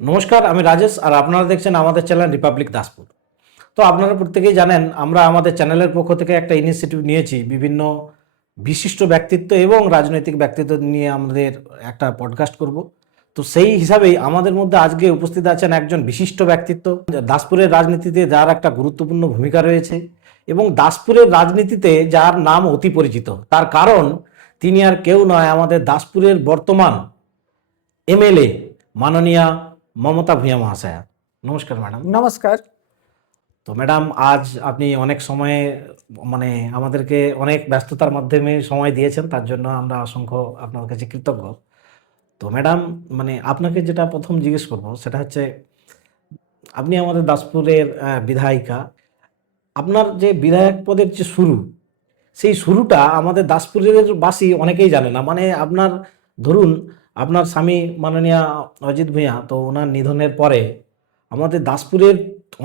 নমস্কার, আমি রাজেশ আর আপনারা দেখছেন আমাদের চ্যানেল রিপাবলিক দাসপুর। তো আপনারা প্রত্যেকেই জানেন আমরা আমাদের চ্যানেলের পক্ষ থেকে একটা ইনিশিয়েটিভ নিয়েছি বিভিন্ন বিশিষ্ট ব্যক্তিত্ব এবং রাজনৈতিক ব্যক্তিত্ব নিয়ে আমাদের একটা পডকাস্ট করব। তো সেই হিসাবেই আমাদের মধ্যে আজকে উপস্থিত আছেন একজন বিশিষ্ট ব্যক্তিত্ব, দাসপুরের রাজনীতিতে যার একটা গুরুত্বপূর্ণ ভূমিকা রয়েছে এবং দাসপুরের রাজনীতিতে যার নাম অতি পরিচিত। তার কারণ তিনি আর কেউ নয়, আমাদের দাসপুরের বর্তমান এমএলএ মাননীয়া মমতা ভূঁইয়া মহাশয়া। নমস্কার ম্যাডাম। নমস্কার। তো ম্যাডাম, আজ আপনি অনেক সময়ে আমাদেরকে অনেক ব্যস্ততার মাধ্যমে সময় দিয়েছেন, তার জন্য আমরা অসংখ্য আপনার কাছে কৃতজ্ঞ। তো ম্যাডাম, আপনাকে যেটা প্রথম জিজ্ঞেস করব সেটা হচ্ছে, আপনি আমাদের দাসপুরের বিধায়িকা। আপনার যে বিধায়ক পদের যে শুরু, সেই শুরুটা আমাদের দাসপুরের বাসী অনেকেই জানে না। আপনার ধরুন, আপনার স্বামী মাননীয়া অজিত ভূঁইয়া, তো ওনার নিধনের পরে আমাদের দাসপুরের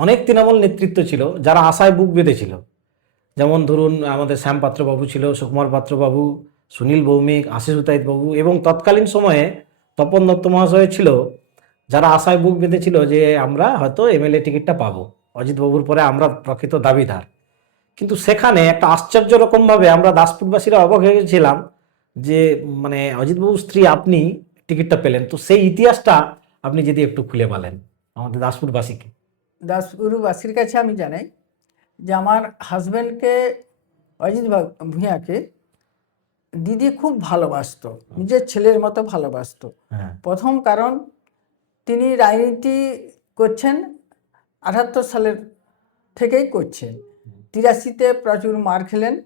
অনেক তৃণমূল নেতৃত্ব ছিল যারা আশায় বুক বেঁধেছিল। যেমন ধরুন, আমাদের শ্যাম পাত্রবাবু ছিল, সুকুমার পাত্রবাবু, সুনীল ভৌমিক, আশিস উতাইত বাবু এবং তৎকালীন সময়ে তপন দত্ত মহাশয় ছিল, যারা আশায় বুক বেঁধেছিল যে আমরা হয়তো এমএলএ টিকিটটা পাবো, অজিতবাবুর পরে আমরা প্রকৃত দাবিদার। কিন্তু সেখানে একটা আশ্চর্য রকমভাবে আমরা দাসপুরবাসীরা অবাক হয়ে গেছিলাম যে অজিতবাবুর স্ত্রী আপনি টিকিটটা পেলেন। তো সেই ইতিহাসটা আপনি যদি একটু খুলে বলেন আমাদের দাসপুরবাসীকে। দাসপুরবাসীর কাছে আমি জানাই যে আমার হাজব্যান্ডকে, অজিত ভূঁইয়াকে দিদি খুব ভালোবাসতো, নিজের ছেলের মতো ভালোবাসতো। হ্যাঁ। প্রথম কারণ, তিনি রাজনীতি করছেন 78 সালের থেকেই করছেন। 83-তে প্রচুর মার খেলেন।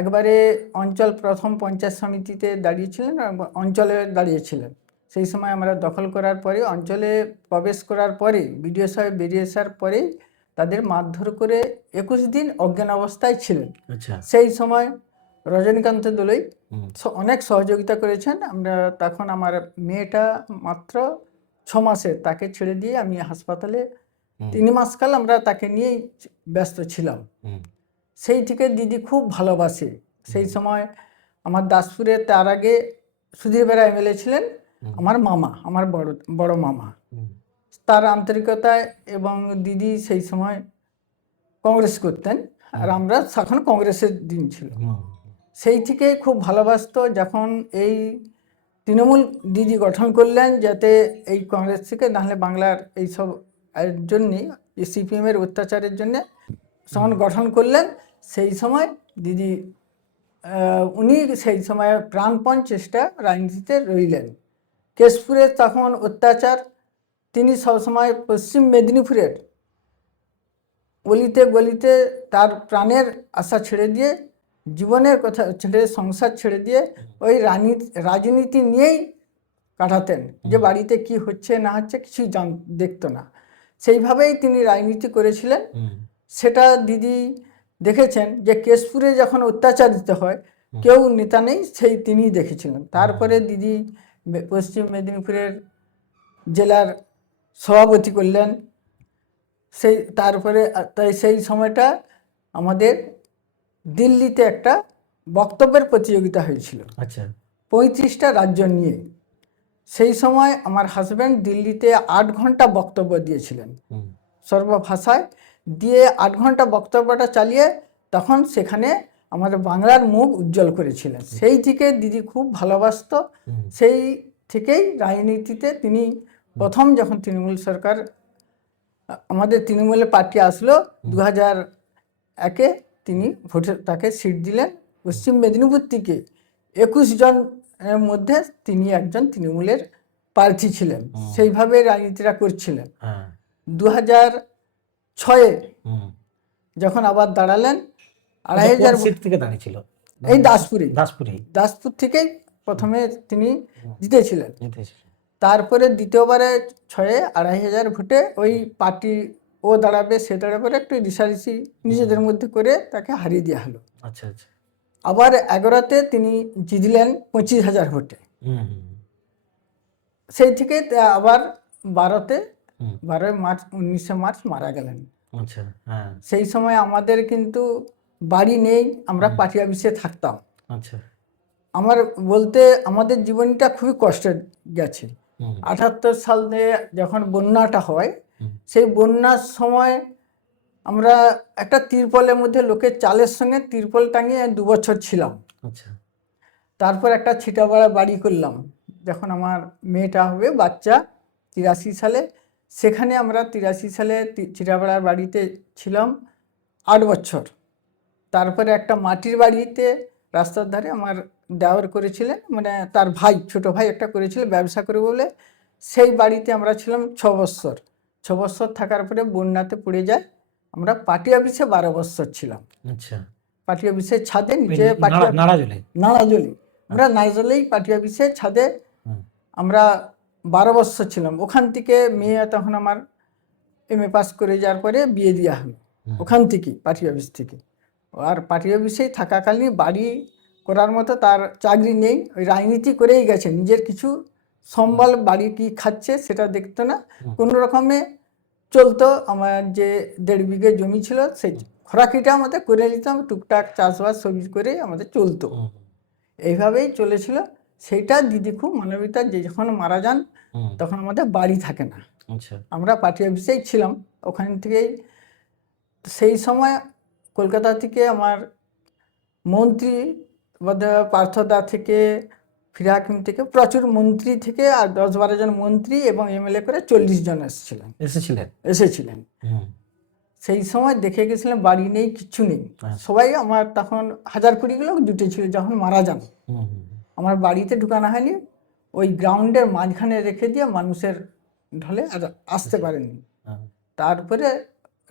একবারে অঞ্চল প্রথম পঞ্চায়েত সমিতিতে দাঁড়িয়েছিলেন, অঞ্চলে দাঁড়িয়েছিলেন। সেই সময় আমরা দখল করার পরে, অঞ্চলে প্রবেশ করার পরে, বিডিও সাহেব বেরিয়ে আসার পরে তাদের মারধর করে 21 দিন অজ্ঞান অবস্থায় ছিলেন। আচ্ছা। সেই সময় রজনীকান্ত দোলই অনেক সহযোগিতা করেছেন। আমরা তখন, আমার মেয়েটা মাত্র 6 মাসের, তাকে ছেড়ে দিয়ে আমি হাসপাতালে 3 মাস কাল আমরা তাকে নিয়েই ব্যস্ত ছিলাম। সেই থেকে দিদি খুব ভালোবাসে। সেই সময় আমার দাসপুরে, তার আগে সুধীর বেরা এমএলএ ছিলেন, আমার মামা, আমার বড় মামা। তার আন্তরিকতায় এবং দিদি সেই সময় কংগ্রেস করতেন, আর আমরা তখন কংগ্রেসের দিন ছিল। সেই থেকে খুব ভালোবাসতো। যখন এই তৃণমূল দিদি গঠন করলেন, যাতে এই কংগ্রেস থেকে, নাহলে বাংলার এইসব জন্যে, সিপিএমের অত্যাচারের জন্যে যখন গঠন করলেন, সেই সময় দিদি উনি সেই সময় প্রাণপণ চেষ্টা রাজনীতিতে রইলেন। কেশপুরে তখন অত্যাচার, তিনি সবসময় পশ্চিম মেদিনীপুরের অলিতে গলিতে তার প্রাণের আশা ছেড়ে দিয়ে, জীবনের কথা ছেড়ে, সংসার ছেড়ে দিয়ে ওই রাজনীতি নিয়েই কাটাতেন। যে বাড়িতে কি হচ্ছে না হচ্ছে কিছুই দেখতো না। সেইভাবেই তিনি রাজনীতি করেছিলেন। সেটা দিদি দেখেছেন যে কেশপুরে যখন অত্যাচারিত হয়, কেউ নেতা নেই, সেই তিনিই দেখেছিলেন। তারপরে দিদি পশ্চিম মেদিনীপুরের জেলার সভাপতি করলেন। তারপরে তাই সেই সময়টা আমাদের দিল্লিতে একটা বক্তব্যের প্রতিযোগিতা হয়েছিল। আচ্ছা। 35টা রাজ্য নিয়ে। সেই সময় আমার হাজব্যান্ড দিল্লিতে 8 ঘন্টা বক্তব্য দিয়েছিলেন, সর্বভাষায় দিয়ে 8 ঘন্টা বক্তব্যটা চালিয়ে তখন সেখানে আমাদের বাংলার মুখ উজ্জ্বল করেছিলেন। সেই থেকে দিদি খুব ভালোবাসত। সেই থেকেই রাজনীতিতে তিনি প্রথম, যখন তৃণমূল সরকার, আমাদের তৃণমূলের পার্টি আসলো 2001-এ, তিনি ভোটে তাকে সিট দিলেন। পশ্চিম মেদিনীপুর থেকে 21 জনের মধ্যে তিনি একজন তৃণমূলের প্রার্থী ছিলেন। সেইভাবে রাজনীতিটা করছিলেন। 2006-এ যখন আবার দাঁড়ালেন, 2500 সিট থেকে দাঁড়িয়েছিল এই দাসপুরে, দাসপুর থেকেই প্রথমে তিনি জিতেছিলেন। তারপরে দ্বিতীয়বারে 6-এ 2500 ভোটে ওই পার্টি, ও দাঁড়াবে সে দাঁড়াবে, একটু রিসারিসি নিজেদের মধ্যে করে তাকে হারিয়ে দেওয়া হলো। আচ্ছা আচ্ছা। আবার 11-তে তিনি জিতলেন 25,000 ভোটে। সেই থেকে আবার 12-তে, 12 মার্চ, 19 মার্চ মারা গেলেন। আচ্ছা। হ্যাঁ। সেই সময় আমাদের কিন্তু বাড়ি নেই, আমরা পার্টি অফিসে থাকতাম। আচ্ছা। আমার বলতে আমাদের জীবনটা খুবই কষ্টের গেছে। হুম, 78 সালে যখন বন্যাটা হয়, হুম, সেই বন্যার সময় আমরা একটা তিরপলের মধ্যে লোকের চালের সঙ্গে তিরপল টাঙিয়ে 2 বছর ছিলাম। আচ্ছা, তারপর একটা ছিটাবাড়া বাড়ি করলাম যখন আমার মেয়েটা হবে বাচ্চা 83 সালে। সেখানে আমরা 83 সালে ছিটাবাড়ার বাড়িতে ছিলাম 8 বছর। তারপরে একটা মাটির বাড়িতে রাস্তার ধারে আমার দেওর করেছিলেন, মানে তার ভাই, ছোট ভাই একটা করেছিল ব্যবসা করে বলে, সেই বাড়িতে আমরা ছিলাম 6 বছর। 6 বছর থাকার পরে বন্যাতে পড়ে যায়। আমরা পার্টি অফিসে 12 বছর ছিলাম। আচ্ছা, পার্টি অফিসের ছাদে ওই নিচে পার্টি নাড়াজলে। নাড়াজলি, আমরা নাড়াজলেই পার্টি অফিসের ছাদে হুম, আমরা 12 বছর ছিলাম। ওখান থেকে মেয়ে তখন আমার এমএ পাস করে যাওয়ার পরে বিয়ে দেওয়া হলো হুম, ওখান থেকে, পার্টি অফিস থেকে। আর পার্টি অফিসেই থাকাকালীন বাড়ি করার মতো তার চাকরি নেই, ওই রাজনীতি করেই গেছে। নিজের কিছু সম্বল বাড়ি কি খাচ্ছে সেটা দেখতো না, হুম, কোনো রকমে চলতো। আমার যে 1.5 বিঘে জমি ছিল সেই খোরাকিটা আমাদের করে নিতাম, টুকটাক চাষবাস সবজি করে আমাদের চলতো। হুম, এইভাবেই চলেছিল। সেইটা দিদি খুব মানবিকতা, যে যখন মারা যান হুম, তখন আমাদের বাড়ি থাকে না, আচ্ছা, আমরা পার্টি অফিসেই ছিলাম ওখান থেকেই। সেই সময় কলকাতা থেকে আমার মন্ত্রী পার্থদা থেকে, ফিরাকিম থেকে, প্রচুর মন্ত্রী থেকে আর 10-12 জন মন্ত্রী এবং এমএলএ করে 40 জন এসেছিলেন। এসেছিলেন। হুম, সেই সময় দেখে গেছিলাম বাড়ি নেই, কিচ্ছু নেই। আচ্ছা, সবাই আমার তখন 1000-20 লোক জুটেছিল যখন মারা যান। হুম, হুম, আমার বাড়িতে ঢুকানো হয়নি, ওই গ্রাউন্ডের মাঝখানে রেখে দিয়ে মানুষের ঢলে আর আসতে পারেনি। হ্যাঁ, তারপরে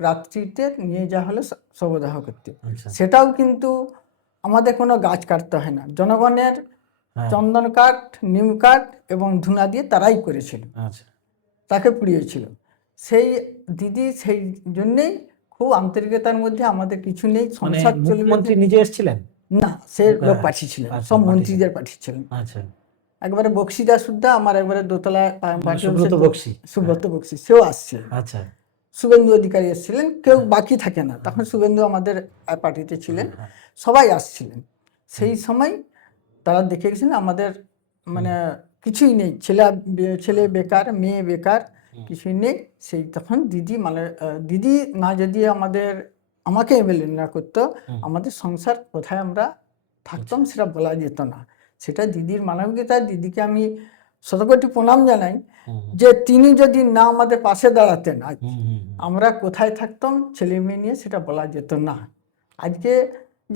রাত্রিতে নিয়ে যাওয়া হলো শবদাহ করতে। আচ্ছা, সেটাও কিন্তু আমাদের কোনো গাছ কাটতে হয় না, জনগণের হ্যাঁ, চন্দন কাঠ, নিম কাঠ এবং ধুনা দিয়ে তারাই করেছিল, আচ্ছা, তাকে পুড়িয়েছিল। সেই দিদি সেই জন্যেই খুব আন্তরিকতার মধ্যে, আমাদের কিছু নেই, মানে সংসার চলবে মুখ্যমন্ত্রী নিজে এসেছিলেন? না, সে লোক পাঠিয়েছিলেন, আচ্ছা, সব পাঠিয়েছিলেন। মন্ত্রীদের পাঠিয়েছিলেন। আচ্ছা, একবারে বক্সিদা সুদ্ধা আমার একবারে দোতলায় মানে পার্টি সুব্রত অফিসের বক্সী। সুব্রত বক্সি, সেও আসছে। আচ্ছা, শুভেন্দু অধিকারী এসেছিলেন, কেউ বাকি থাকে না, তখন শুভেন্দু আমাদের পার্টিতে ছিলেন, হ্যাঁ, সবাই আসছিলেন। সেই সময় তারা দেখে গেছেন আমাদের মানে কিছুই নেই, ছেলে বেকার, মেয়ে বেকার, কিছুই নেই। সেই তখন দিদি মানে দিদি না যদি আমাকে এমএলএ না করতো, আমাদের সংসার কোথায় আমরা থাকতাম সেটা বলা যেত না। সেটা দিদির মানবিকতা, দিদিকে আমি শতকোটি প্রণাম জানাই, হুম, যে তিনি যদি না আমাদের পাশে দাঁড়াতেন আজ হুম, হুম, আমরা কোথায় থাকতাম ছেলে মেয়ে নিয়ে সেটা বলা যেত না। আজকে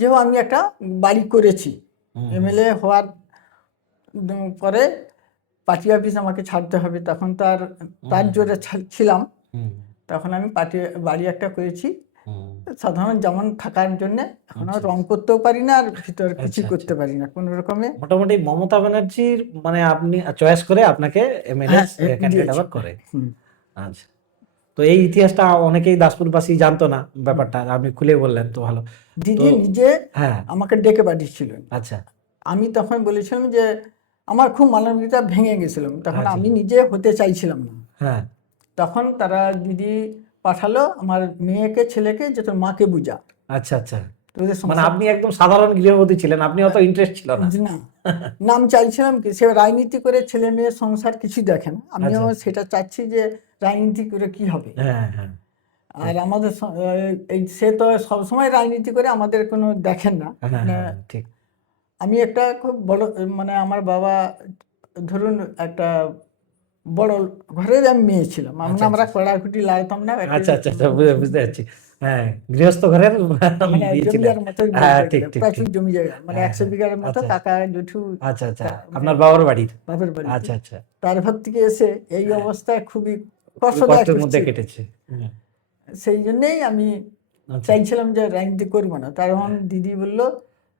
যেও আমি একটা বাড়ি করেছি, হুম, এমএলএ হওয়ার পরে পার্টি অফিস আমাকে ছাড়তে হবে, তখন তার জোরে ছিলাম। হুম, তখন আমি বাড়ি একটা করেছি, হুম, সাধারণ যেমন থাকার জন্য। এখন আর আচ্ছা, রং করতেও পারি না আর ভিতর আচ্ছা, কিছুই আচ্ছা। করতে পারি না কোনো রকমে। মোটামুটি মমতা ব্যানার্জির মানে আপনি চয়েস করে আপনাকে এমএলএ হ্যাঁ, ক্যান্ডিডেট দিয়েছি। আবার করে। হুম। আচ্ছা, তো এই ইতিহাসটা অনেকেই দাসপুরবাসী জানতো না, ব্যাপারটা আপনি খুলে বললেন তো ভালো। তো দিদি নিজে হ্যাঁ, আমাকে ডেকে পাঠিয়েছিলেন। আচ্ছা, আমি তখন বলেছিলাম যে আমার খুব মানবিকতা ভেঙে গেছিলাম, তখন আচ্ছা, আমি নিজে হতে চাইছিলাম না। হ্যাঁ, তখন তারা দিদি পাঠালো আমার মেয়েকে, ছেলেকে, যে তোর মাকে বুঝা, আচ্ছা, আচ্ছা, তোদের মানে সংসার। আপনি একদম সাধারণ গৃহবধূ ছিলেন, আপনি অত ইন্টারেস্ট ছিল না। না, নাম চাইছিলাম কি, সে রাজনীতি করে ছেলে মেয়ে সংসার কিছু দেখে না, আমিও আচ্ছা, সেটা চাচ্ছি যে রাজনীতি করে কি হবে। হ্যাঁ, হ্যাঁ, আর আমাদের সে তো সবসময় রাজনীতি করে, আমাদের কোনো দেখেন না। হ্যাঁ, মানে হ্যাঁ, ঠিক, আমি একটা খুব বড়, মানে আমার বাবা ধরুন একটা বড় ঘরের আমি মেয়ে ছিলাম, আচ্ছা, আমরা আচ্ছা, কড়াকুটি লাগাতাম না, একটা আচ্ছা, আচ্ছা, আচ্ছা, বুঝতে পারছি। হ্যাঁ, গৃহস্থ ঘরের মানে দিয়েছিলেন। জমিদার মতো হ্যাঁ, জমি ঠিক, জায়গা, ঠিক, প্রচুর ঠিক, জমি জায়গা, মানে হ্যাঁ, 100 হ্যাঁ, বিঘার মতো, আচ্ছা, কাকা জেঠু আচ্ছা, আচ্ছা, মানে আপনার বাবার বাড়ির। বাপের বাড়িতে। আচ্ছা, আচ্ছা, তারপর থেকে এসে এই হ্যাঁ, অবস্থায় খুবই খুবই কষ্টদায়ক কষ্টের মধ্যে ছিল। কেটেছে। হুম, সেই জন্যেই আমি আচ্ছা, চাইছিলাম যে রাজনীতি করবো না। তখন দিদি বলল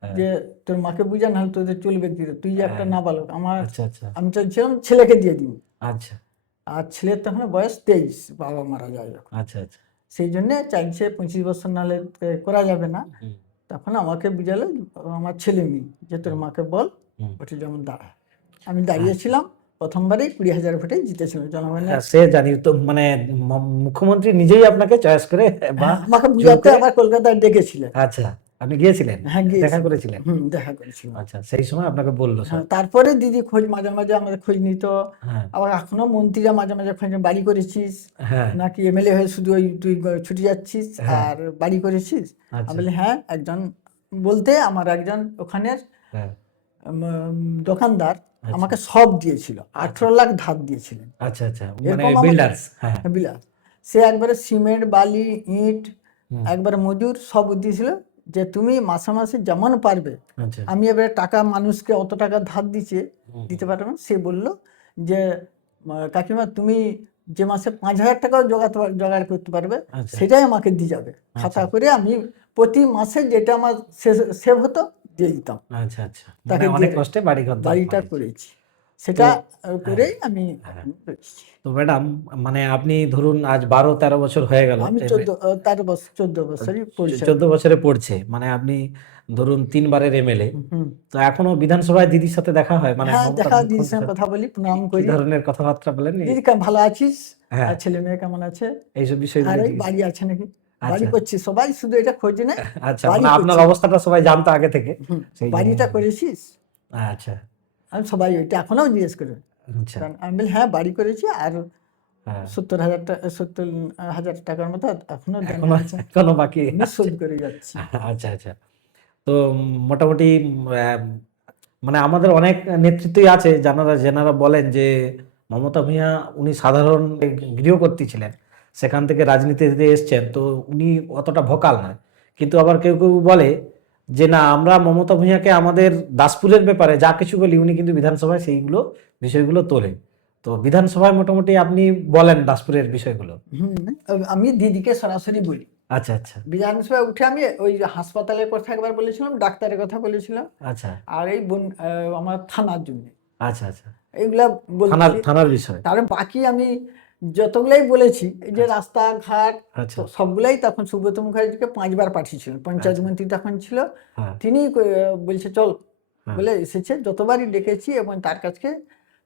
হ্যাঁ, যে তোর মাকে বুঝা, নাহলে তোদের চলবে কি করে? তুই যে একটা হ্যাঁ, নাবালক, আচ্ছা, আচ্ছা, আমি চাইছিলাম ছেলেকে দিয়ে দিই। আচ্ছা, আর ছেলের তখন বয়স 23, বাবা মারা যায় যখন। আচ্ছা, আচ্ছা, সেই জন্যে চাইছে 25 বছর নাহলে করা যাবে না। হুম, তখন আমাকে বুঝালো আমার ছেলে মেয়ে, যে তোর মাকে বল হুম, ওটা যেমন দাঁড়ায়। আমি দাঁড়িয়েছিলাম, প্রথমবারই 20,000 ভোটে জিতেছিলাম জনগণের। হ্যাঁ, সে জানি তো, মানে মুখ্যমন্ত্রী নিজেই আপনাকে চয়েস করে বা হ্যাঁ, আমাকে জোর বুঝাতে করে। আবার কলকাতায় ডেকেছিলেন। আচ্ছা, আপনি গিয়েছিলেন, হ্যাঁ দেখা গিয়েছিলাম। করেছিলেন? দেখা করেছিলাম। আচ্ছা, সেই সময় আপনাকে বললো সব। হ্যাঁ, তারপরে দিদি খোঁজ মাঝে মাঝে আমাদের খোঁজ নিত। হ্যাঁ, আবার এখনো মন্ত্রীরা মাঝে মাঝে খোঁজ নেয়, বাড়ি করেছিস হ্যাঁ, নাকি এমএলএ হয়ে শুধু ওই তুই ছুটে যাচ্ছিস হ্যাঁ, আর বাড়ি করেছিস? আমি আচ্ছা, বলি হ্যাঁ, একজন বলতে আমার একজন ওখানের হ্যাঁ, দোকানদার আচ্ছা, আমাকে সব দিয়েছিল, আচ্ছা, 18 লাখ ধার দিয়েছিলেন। আচ্ছা, আচ্ছা, মানে এরকম আমাকে বিল্ডার্স, হ্যাঁ, বিলাস, সে একবারে সিমেন্ট বালি ইট হুম, একবারে মজুর সব দিয়েছিল, যে তুমি মাসে মাসে যেমন পারবে। আচ্ছা, আমি এবারে টাকা মানুষকে অত টাকা ধার দিতে হুম, পারবে না। সে বলল যে কাকিমা তুমি যে মাসে 5,000 টাকাও জোগাড় করতে পারবে আচ্ছা, সেটাই আমাকে দিয়ে যাবে। আচ্ছা, খাতা করে আমি প্রতি মাসে যেটা আমার সেভ হতো দিয়ে দিতাম, আচ্ছা, আচ্ছা, তাকে মানে দিয়ে অনেক কষ্টে বাড়িঘর বাড়িটা বানিয়েছে। করেছি। তো সেটা হ্যাঁ, করেই আমি হ্যাঁ, করেছি। তো ম্যাডাম মানে আপনি ধরুন আজ 12-13 বছর হয়ে গেল, আমি 13 বছরই পড়ছি 14 বছরে পড়ছে, মানে আপনি ধরুন 3 বারের এমএলএ। হুম। তো এখনো বিধানসভায় দিদির সাথে দেখা হয়, মানে হ্যাঁ, মমতা দেখা দিদির মুখ্যমন্ত্রীর সঙ্গে সাথে? কথা বলি, প্রণাম কি করি। ধরনের কথাবার্তা বলেন দিদি কেমন, ভালো আছিস? হ্যাঁ, আর ছেলে মেয়ে কেমন আছে? এইসব আর বিষয়গুলো ওই জিজ্ঞেস। বাড়ি আছে নাকি? বাড়ি আচ্ছা, করছি, সবাই শুধু এটা খোঁজ নেয়, আচ্ছা, বাড়ি মানে আপনার করছি। অবস্থাটা সবাই জানতো আগে থেকে, হুম, সেই জন্য। বাড়িটা করেছিস? আচ্ছা, আমি সবাই এটা এখনো জিজ্ঞেস করে। আচ্ছা, কারণ আমি বলি হ্যাঁ বাড়ি করেছি, আর হ্যাঁ, 70,000 টাকার মতো এখনো দেনা এখনো আছে, এখনো বাকি আমি আছে। শোধ করে যাচ্ছি। আচ্ছা, আচ্ছা। তো মোটামুটি মানে আমাদের অনেক নেতৃত্বই আছে যেনারা বলেন যে মমতা ভূঁইয়া উনি সাধারণ গৃহকর্ত্রী ছিলেন, সেখান থেকে রাজনীতিতে এসছেন, তো উনি অতটা ভোকাল নয়। কিন্তু আবার কেউ কেউ বলে যে না, আমরা মমতা ভূঁইয়াকে আমাদের দাসপুরের ব্যাপারে যা কিছু বলি উনি কিন্তু বিধানসভায় সেইগুলো বিষয়গুলো তোলেন। তো বিধানসভায় মোটামুটি আপনি বলেন দাসপুরের বিষয়গুলো। হুম, আমি দিদিকে সরাসরি বলি। আচ্ছা, আচ্ছা, বিধানসভায় উঠে আমি ওই যে হাসপাতালের কথা একবার বলেছিলাম, ডাক্তারের কথা বলেছিলাম, আচ্ছা, আর এই আমার থানার জন্য আচ্ছা, আচ্ছা, এইগুলা থানার বলছি। থানার বিষয়। তার বাকি আমি যতগুলাই বলেছি, এই যে আচ্ছা, রাস্তাঘাট আচ্ছা, সবগুলাই তখন সুব্রত মুখার্জিকে 5 বার পাঠিয়েছিলেন, পঞ্চায়েত আচ্ছা, মন্ত্রী তখন ছিল। হ্যাঁ, তিনি বলছে চল, হ্যাঁ, বলে এসেছে, যতবারই ডেকেছি এবং তার কাছে।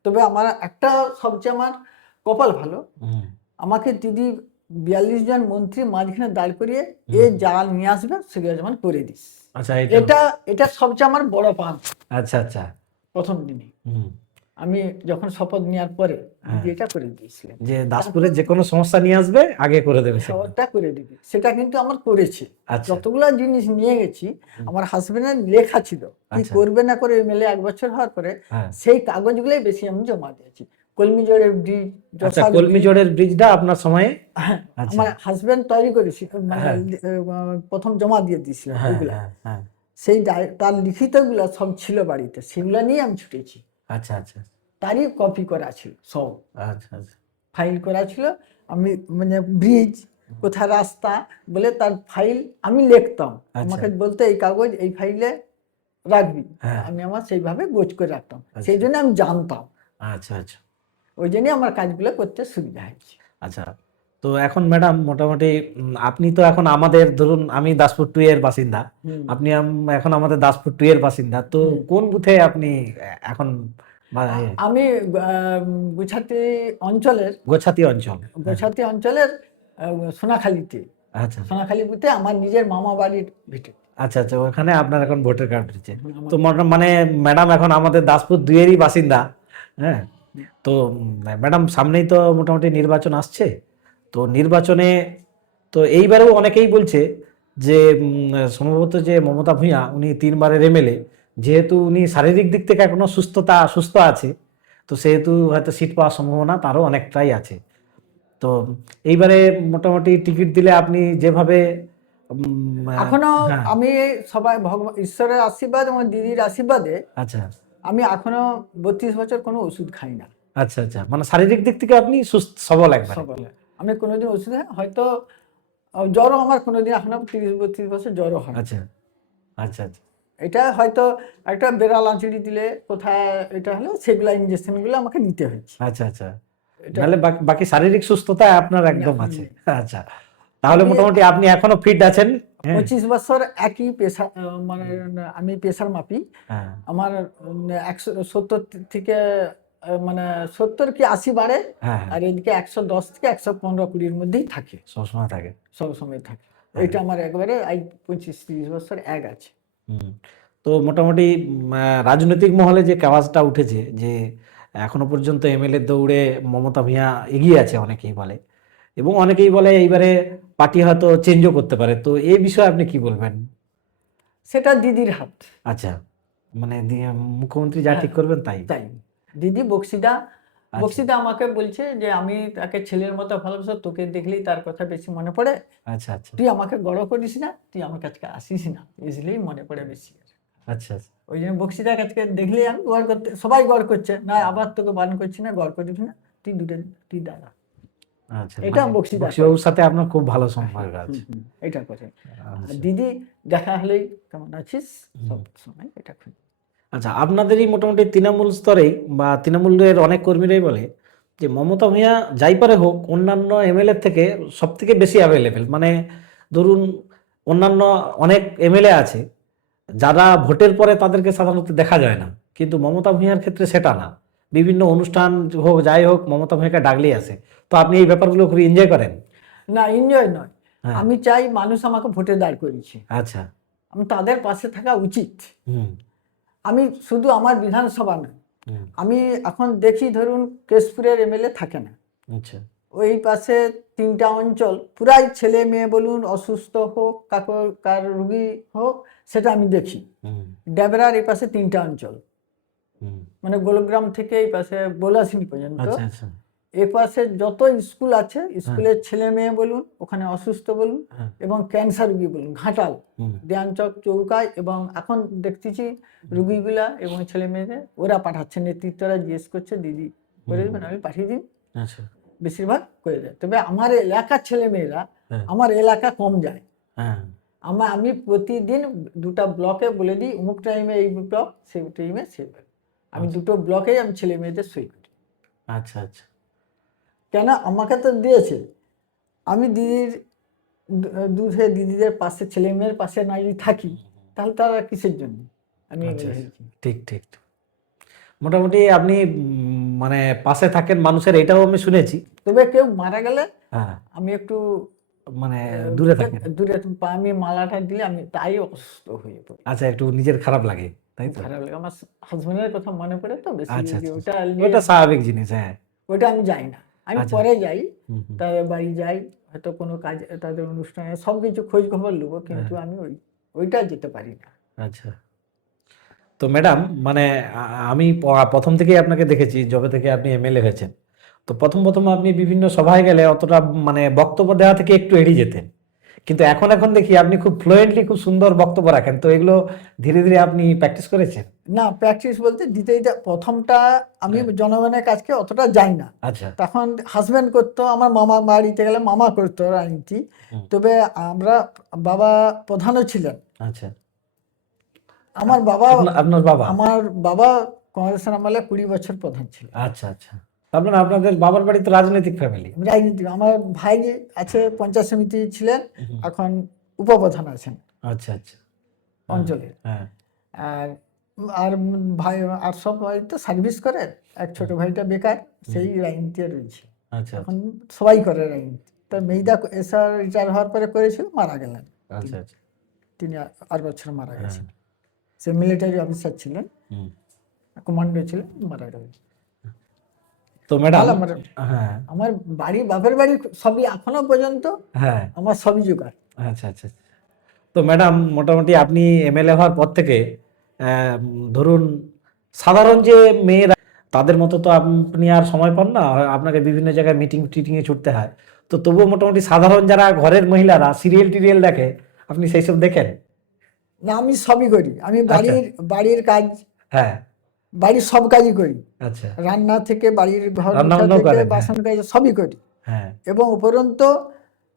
তবে আমার একটা সবচেয়ে আমার কপাল ভালো, হুম, আমাকে দিদি 42 জন মন্ত্রী মাঝখানে দাঁড় করিয়ে এ হুম, যা নিয়ে আসবে সেগুলো যেমন করে দিস। আচ্ছা, এটা, এটা এটা সবচেয়ে আমার বড় পান। আচ্ছা, আচ্ছা, প্রথম দিনে হুম, আমি যখন শপথ নেওয়ার পরে হ্যাঁ, দিদি এটা করে দিয়েছিলেন। যে তারপর দাসপুরের যে কোনো সমস্যা নিয়ে আসবে আগে করে দেবে সেগুলো। শহরটা করে দিবি, সেটা কিন্তু আমার করেছে। আচ্ছা, যতগুলা জিনিস নিয়ে গেছি, হুম, আমার হাজবেন্ডের লেখা ছিল কি আচ্ছা, করবে না করে এমএলএ 1 বছর হওয়ার পরে, হ্যাঁ, সেই কাগজগুলোই বেশি আমি জমা দিয়েছি। কলমিজোড়ের ব্রিজ, আচ্ছা, যশার কলমি ব্রিজ, জোড়ের ব্রিজটা আপনার সময়ে। হ্যাঁ, আচ্ছা, আমার হাজবেন্ড তৈরি করেছি, মানে হ্যাঁ, প্রথম জমা দিয়ে দিয়েছিলেন হ্যাঁ, ওইগুলা। হ্যাঁ, হ্যাঁ, সেই তার লিখিতগুলো সব ছিল বাড়িতে, সেগুলো নিয়ে আমি ছুটেছি। আচ্ছা, আচ্ছা, তারই কপি করা ছিল সব, আচ্ছা, আচ্ছা, ফাইল করা ছিল। আমি মানে ব্রিজ কোথায় রাস্তা বলে তার ফাইল আমি লিখতাম, আচ্ছা, আমাকে বলতে এই কাগজ এই ফাইলে রাখবি, হ্যাঁ, আমি আমার সেইভাবে গোছ করে রাখতাম। আচ্ছা, সেই জন্য আমি জানতাম, আচ্ছা, আচ্ছা, ওই জন্যই আমার কাজগুলো করতে সুবিধা হয়েছে। আচ্ছা। তো এখন ম্যাডাম মোটামুটি আপনি তো এখন আমাদের ধরুন আমি দাসপুর 2 এর বাসিন্দা, হুম আপনি এখন আমাদের দাসপুর 2 এর বাসিন্দা, তো হুম। কোন বুথে আপনি এখন আমি আহ, গুছাতি অঞ্চলের গোছাতি অঞ্চল? হ্যাঁ, গোছাতি অঞ্চলের সোনাখালীতে, আচ্ছা, সোনাখালী বুথে আমার নিজের মামা বাড়ির ভিটে। আচ্ছা, আচ্ছা, ওখানে আপনার এখন ভোটার কার্ড রয়েছে। তো আমার মানে ম্যাডাম এখন আমাদের দাসপুর 2 এরই বাসিন্দা। হ্যাঁ, তো ম্যাডাম সামনেই তো মোটামুটি নির্বাচন আসছে, তো নির্বাচনে তো এইবারেও অনেকেই বলছে যে সম্ভবত যে মমতা ভূঁইয়া উনি 3 বারের এমএলএ, যেহেতু উনি শারীরিক দিক থেকে এখনো সুস্থ আছে, তো সেহেতু হয়তো সিট পাওয়ার সম্ভাবনা তারও অনেকটাই আছে। তো এইবারে মোটামুটি টিকিট দিলে আপনি যেভাবে এখনো হ্যাঁ, আমি সবাই ভগবান ঈশ্বরের আশীর্বাদ এবং দিদির আশীর্বাদে আচ্ছা, আমি এখনো 32 বছর কোনো ওষুধ খাই না। আচ্ছা, আচ্ছা, মানে শারীরিক দিক থেকে আপনি সুস্থ সবল একবারে। সবল, আমি কোনোদিন ওষুধ হয়তো জ্বরও আমার কোনোদিন এখনো 30-32 বছর জ্বরও হয়। আচ্ছা, আচ্ছা, আচ্ছা, এটা হয়তো একটা বেড়াল আঁচড়ি দিলে কোথায় এটা হলো, সেগুলা ইঞ্জেকশনগুলো আমাকে নিতে হচ্ছে। আচ্ছা, আচ্ছা, এটা নাহলে বাকি শারীরিক সুস্থতা আপনার একদম এখন আছে। নেই। আচ্ছা, তাহলে আমি মোটামুটি আপনি এখনো ফিট আছেন। হ্যাঁ, 25 বছর একই পেশা, মানে আমি পেশার মাপি। হ্যাঁ, আমার 170 থেকে মানে 70 কি 80 বাড়ে, হ্যাঁ, হ্যাঁ, আর এদিকে 110 থেকে 115-20-র মধ্যেই থাকে, সবসময় থাকে। সব সময় থাকে। এটা আমার একবারে 25-30 বছর এক আছে। হুম। তো মোটামুটি রাজনৈতিক মহলে যে আওয়াজটা উঠেছে যে এখনো পর্যন্ত এমএলএ দৌড়ে মমতা ভূঁইয়া এগিয়ে আছে অনেকেই বলে, এবং অনেকেই বলে এইবারে পার্টি হয়তো চেঞ্জও করতে পারে, তো এই বিষয়ে আপনি কি বলবেন? সেটা দিদির হাত। আচ্ছা, মানে মুখ্যমন্ত্রী যা ঠিক করবেন তাই। তাই দিদি বক্সিদা আচ্ছা বক্সিদা আমাকে বলছে যে আমি তাকে ছেলের মতো ভালোবাসি, তোকে দেখলেই তার কথা বেশি মনে পড়ে, আচ্ছা আচ্ছা তুই আমাকে বড় করিস না, তুই আমার কাছে আসিস না, বুঝলেই মনে পড়ে বেশি। আচ্ছা আচ্ছা ওই জন্য বক্সিদার কাছে দেখলেই আমি গড় করতে, সবাই গড় করছে না, আবার তোকে বারণ করছি না, গড় করিস না, তুই দাঁড়া। আচ্ছা, এটা মানে বক্সিদা করে। বক্সিবাবুর সাথে আপনার খুব ভালো সম্পর্ক আছে। এটা করে। আর আচ্ছা দিদি দেখা হলেই কেমন আছিস, সব সময় এটা খুব। আচ্ছা, আপনাদেরই মোটামুটি তৃণমূল স্তরেই বা তৃণমূলের অনেক কর্মীরাই বলে যে মমতা ভূঁইয়া যাই পারে হোক অন্যান্য এমএলএ থেকে সব থেকে বেশি অ্যাভেলেবেল, মানে ধরুন অন্যান্য অনেক এমএলএ আছে যারা ভোটের পরে তাদেরকে সাধারণত দেখা যায় না, কিন্তু মমতা ভূঁইয়ার ক্ষেত্রে সেটা না, বিভিন্ন অনুষ্ঠান হোক যাই হোক মমতা ভূঁইয়াকে ডাকলেই আসে। তো আপনি এই ব্যাপারগুলো খুবই এনজয় করেন? না, এনজয় নয়, হ্যাঁ আমি চাই মানুষ আমাকে ভোটে দাঁড় করিয়েছে, আচ্ছা আমি তাদের পাশে থাকা উচিত। হুম আমি শুধু আমার বিধানসভা নয়, হুম আমি এখন দেখি ধরুন কেশপুরের এমএলএ থাকে না, আচ্ছা ওই পাশে 3টা অঞ্চল পুরাই ছেলে মেয়ে বলুন, অসুস্থ হোক, কার রুগী হোক, সেটা আমি দেখি। হুম ডেবরার এই পাশে 3টা অঞ্চল, হুম মানে গোলগ্রাম থেকে এই পাশে বোলাসিনী পর্যন্ত, আচ্ছা আচ্ছা এ পাশে যত স্কুল আছে, স্কুলের ছেলে মেয়ে বলুন, ওখানে অসুস্থ বলুন, হ্যাঁ এবং ক্যান্সার রুগী বলুন, ঘাটাল, হুম দেয়ানচক চৌকায়, এবং এখন দেখতেছি রুগীগুলা এবং ছেলে মেয়েদের ওরা পাঠাচ্ছে, নেতৃত্বরা জিজ্ঞেস করছে দিদি করে দেবেন, আমি পাঠিয়ে দিন, আচ্ছা বেশিরভাগ করে দেয়। তবে আমার এলাকার ছেলে মেয়েরা হ্যাঁ আমার এলাকা কম যায়, হ্যাঁ আমি প্রতিদিন 2টা ব্লকে বলে দিই অমুক টাইমে এই ব্লক, সেই টাইমে সেই ব্লক, আমি 2টো ব্লকেই আমি ছেলে মেয়েদের সই করি। আচ্ছা আচ্ছা কেন আমাকে তো দিয়েছে, আমি দিদির দুধে দিদিদের পাশে, ছেলে মেয়ের পাশে না যদি থাকি, তাহলে তারা কিসের জন্য আমি আচ্ছা এমএলএ আচ্ছা। হয়েছি। ঠিক ঠিক। মোটামুটি আপনি মানে পাশে থাকেন মানুষের, এটাও আমি শুনেছি। তবে কেউ মারা গেলে হ্যাঁ আমি একটু মানে দূরে থাকেন। দূরে, আমি মালাটা দিলে আমি তাই অসুস্থ হয়ে পড়ি, আচ্ছা, একটু নিজের খারাপ লাগে তাই খুব তো? খারাপ লাগে, আমার হাজবেন্ডের কথা মনে পড়ে তো বেশি, আচ্ছা যে আচ্ছা ওটা ওটা স্বাভাবিক জিনিস, হ্যাঁ। ওইটা আমি যাই না, আমি আচ্ছা পরে যাই, হুম হুম তাদের বাড়ি যাই, হয়তো কোনো কাজ, তাদের অনুষ্ঠানে সব কিছু খোঁজ খবর নেবো, কিন্তু হ্যাঁ আমি ওইটা যেতে পারি না। আচ্ছা। তো ম্যাডাম মানে আমি প্রথম থেকেই আপনাকে দেখেছি যবে থেকে আপনি এমএলএ হয়েছেন। তো প্রথম প্রথম আপনি বিভিন্ন সভায় গেলে অতটা মানে বক্তব্য দেওয়া থেকে একটু এড়িয়ে যেতেন, কিন্তু এখন এখন দেখি আপনি খুব ফ্লুয়েন্টলি খুব সুন্দর বক্তব্য রাখেন। তো এগুলো ধীরে ধীরে আপনি প্র্যাকটিস করেছেন? না, প্র্যাকটিস বলতে দিতে দিতে প্রথমটা আমি হ্যাঁ জনগণের কাছে অতটা যাই না, আচ্ছা তখন হাজব্যান্ড করতো, আমার মামা বাড়িতে গেলে মামা করতো রাজনীতি। হুম তবে আমরা, বাবা প্রধানও ছিলেন, আচ্ছা। আমার বাবা আপনার বাবা? আমার বাবা কংগ্রেসের আমলে 20 বছর প্রধান ছিলেন। আচ্ছা আচ্ছা, তার মানে আপনাদের বাবার বাড়ি তো রাজনৈতিক ফ্যামিলি। রাজনীতি, আমার ভাই আছে পঞ্চায়েত সমিতি ছিলেন, এখন উপপ্রধান আছেন আচ্ছা আচ্ছা অঞ্চলে। হ্যাঁ আর আর ভাই আর সব ভাই তো সার্ভিস করে, এক ছোট ভাইটা বেকার, সেই রাজনীতি রয়েছে। আচ্ছা এখন সবাই করে রাজনীতি, তার মেয়েদা এসআর রিটায়ার হওয়ার পরে করেছিল, মারা গেলেন, আচ্ছা আচ্ছা 3-8 বছর মারা হ্যাঁ গেছেন। সে মিলিটারি অফিসার ছিলেন, হুম। কমান্ডো ছিলেন, মারা গেলেন। তো ম্যাডাম তাহলে হ্যাঁ আমার বাড়ি, বাপের বাড়ি সবই এখনো পর্যন্ত হ্যাঁ আমার সবই জোগাড়। আচ্ছা আচ্ছা আচ্ছা। তো ম্যাডাম মোটামুটি আপনি এমএলএ হওয়ার পর থেকে ধরুন সাধারণ যে মেয়েরা তাদের মতো তো আপনি আর সময় পান না, আপনাকে বিভিন্ন জায়গায় মিটিং টিটিংয়ে ছুটতে হয়, তো তবুও মোটামুটি সাধারণ যারা ঘরের মহিলারা সিরিয়াল টিরিয়াল দেখে, আপনি সেই সব দেখেন? না, আমি সবই করি, আমি আচ্ছা বাড়ির কাজ, হ্যাঁ বাড়ির সব কাজই করি, আচ্ছা রান্না থেকে বাড়ির ঘর রান্না মোছা বান্নাও থেকে করেন? হ্যাঁ বাসন কাজ সবই করি। হ্যাঁ এবং উপরন্তু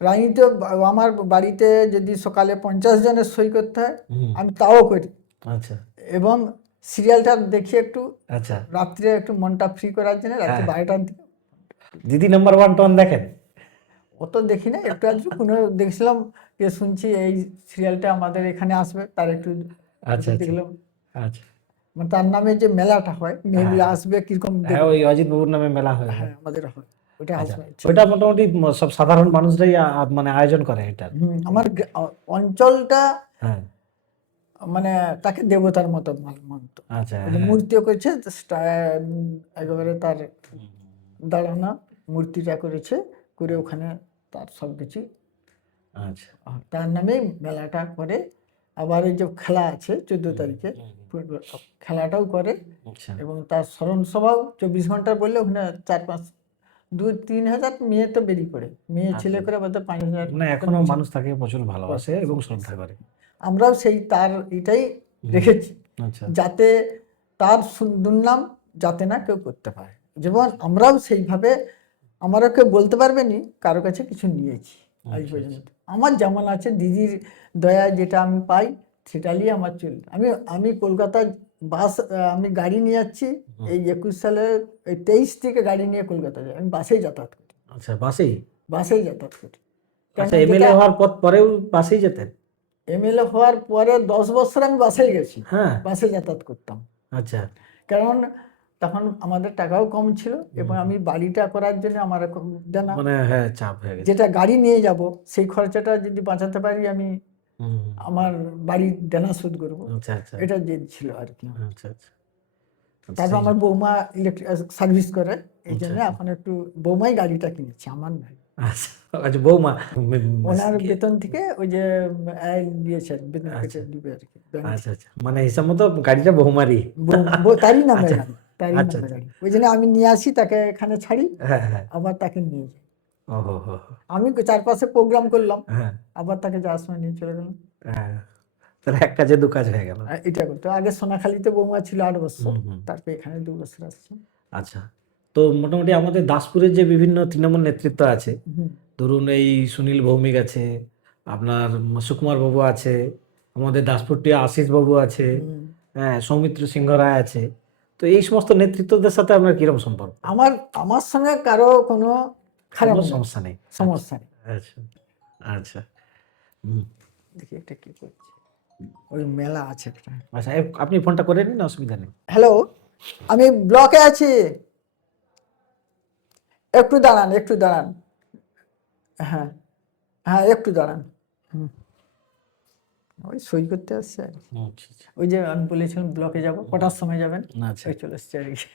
রাজনীতি, আমার বাড়িতে যদি সকালে 50 জনের সই করতে হয়, হুম আমি তাও করি। আচ্ছা এবং সিরিয়ালটা দেখি একটু আচ্ছা রাত্রে, একটু মনটা ফ্রি করার জন্য রাত্রে হ্যাঁ 12টার দিকে। দিদি নাম্বার 1 টোন দেখেন? অত দেখি না, একটু আধটু কোনো দেখছিলাম, যে শুনছি এই সিরিয়ালটা আমাদের এখানে আসবে, তার একটু আচ্ছা আচ্ছা দেখলাম, আচ্ছা মানে তার নামে যে মেলাটা হয়, মেয়েগুলো আসবে কিরকম হ্যাঁ দেখবো। ওই অজিত বাবুর নামে মেলা হয়। হ্যাঁ, আমাদের হয়, ওটা আচ্ছা, হাসপাতাল। ওইটা মোটামুটি সব সাধারণ মানুষরাই মানে আয়োজন করে এটা। আমার অঞ্চলটা হ্যাঁ, মানে তাকে দেবতার মতো মানত। আচ্ছা, ওই যে হ্যাঁ, মূর্তিও করেছে, একেবারে তার দাঁড়ানো মূর্তিটা করেছে, করে ওখানে তার সবকিছু আচ্ছা, তার নামেই মেলাটা করে। আবার এই যে খেলা আছে 14 তারিখে ফুটবল খেলাটাও করে, আচ্ছা, এবং তার স্মরণ সভাও 24 ঘন্টা বললে ওখানে 4-5 2-3 হাজার মেয়ে তো বেরিয়ে পড়ে, মেয়ে ছেলে করে বলতে 5,000। মানে এখনো মানুষ তাকে প্রচুর ভালোবাসে এবং শ্রদ্ধা করে। আমরাও সেই তার এটাই রেখেছি, আচ্ছা, যাতে তার দুর্নাম যাতে না কেউ করতে পারে। যেমন আমরাও সেইভাবে, আমারও কেউ বলতে পারবে নি কারো কাছে কিছু নিয়েছি আজ পর্যন্ত। আমার যেমন আছে দিদির দয়ায় যেটা আমি পাই সেটা নিয়ে আমার চলবে। আমি কলকাতায় আমি গাড়ি নিয়ে যাচ্ছি, এই 21 সালের এই 23 থেকে গাড়ি নিয়ে কলকাতা যাই, আমি বাসেই যাতায়াত করি, আচ্ছা, বাসেই। বাসেই যাতায়াত করি। আচ্ছা, এমএলএ হওয়ার পরেও বাসেই যেতেন? এমএলএ হওয়ার পরে 10 বছর আমি বাসেই গেছি, হ্যাঁ, বাসে যাতায়াত করতাম। আচ্ছা, কারণ তখন আমাদের টাকাও কম ছিল, এবং আমি বাড়িটা করার জন্য আমার জানা মানে হ্যাঁ, চাপ হয়ে গেছে। যেটা গাড়ি নিয়ে যাব সেই খরচাটা যদি বাঁচাতে পারি আমি হুম, আমার বাড়ির দেনা শোধ করবো, আচ্ছা, আচ্ছা, এটা জেদ ছিল আর কি। আচ্ছা, আচ্ছা, তারপর সেই আমার বৌমা ইলেকট্রিক সার্ভিস করে, এই জন্য আচ্ছা, এখন একটু বৌমাই গাড়িটা কিনেছে, আমার নয়। আচ্ছা, আচ্ছা, বৌমা ওনার বেতন থেকে ওই যে আয় দিয়েছেন, বেতন কেটে দিবে আর কি ব্যাংক আচ্ছা, আচ্ছা, মানে হিসাব মতো গাড়িটা বহুমারি। তারই নামে আচ্ছা, গাড়ি, তারই আচ্ছা, নামে আচ্ছা, গাড়ি। ওই জন্য আমি নিয়ে আসি, তাকে এখানে ছাড়ি, হ্যাঁ, হ্যাঁ, আবার তাকে নিয়ে যাই। ও হো হো, আমি চারপাশে প্রোগ্রাম করলাম, হ্যাঁ, আবার তাকে যাওয়ার সময় নিয়ে চলে গেলাম। হ্যাঁ, তাহলে এক কাজে দু কাজ হয়ে গেল। এটা করতো। আগে সোনাখালীতে বৌমা ছিল 8 বছর, হুম। তারপর এখানে 2 বছর আসছে। আচ্ছা, তো মোটামুটি আমাদের দাসপুরের যে বিভিন্ন তৃণমূল নেতৃত্ব আছে, হুম, ধরুন এই সুনীল ভৌমিক আছে, আপনার সুকুমার বাবু আছে, আমাদের দাসপুরটি আশিস বাবু আছে, হুম। হ্যাঁ, সৌমিত্র সিংহ রায় আছে। তো এই সমস্ত নেতৃত্বদের সাথে আপনার কিরকম সম্পর্ক? আমার আমার সঙ্গে কারো কোনো খারাপ কোনো নেই, সমস্যা নেই? সমস্যা নেই। আচ্ছা, আচ্ছা, হুম, দেখি এটা কি করছে, ওই মেলা আছে একটা। আচ্ছা, আপনি ফোনটা করে নিন, অসুবিধা নেই। হ্যালো, আমি ব্লকে আছি, একটু দাঁড়ান, একটু দাঁড়ান। হ্যাঁ, হ্যাঁ, একটু দাঁড়ান। হুম, ওই সই করতে আসছে আর কি। আচ্ছা, আচ্ছা, ওই যে আমি বলেছিলাম ব্লকে যাব, কটার সময় যাবেন, আচ্ছা, ওই চলে এসছে আর কি।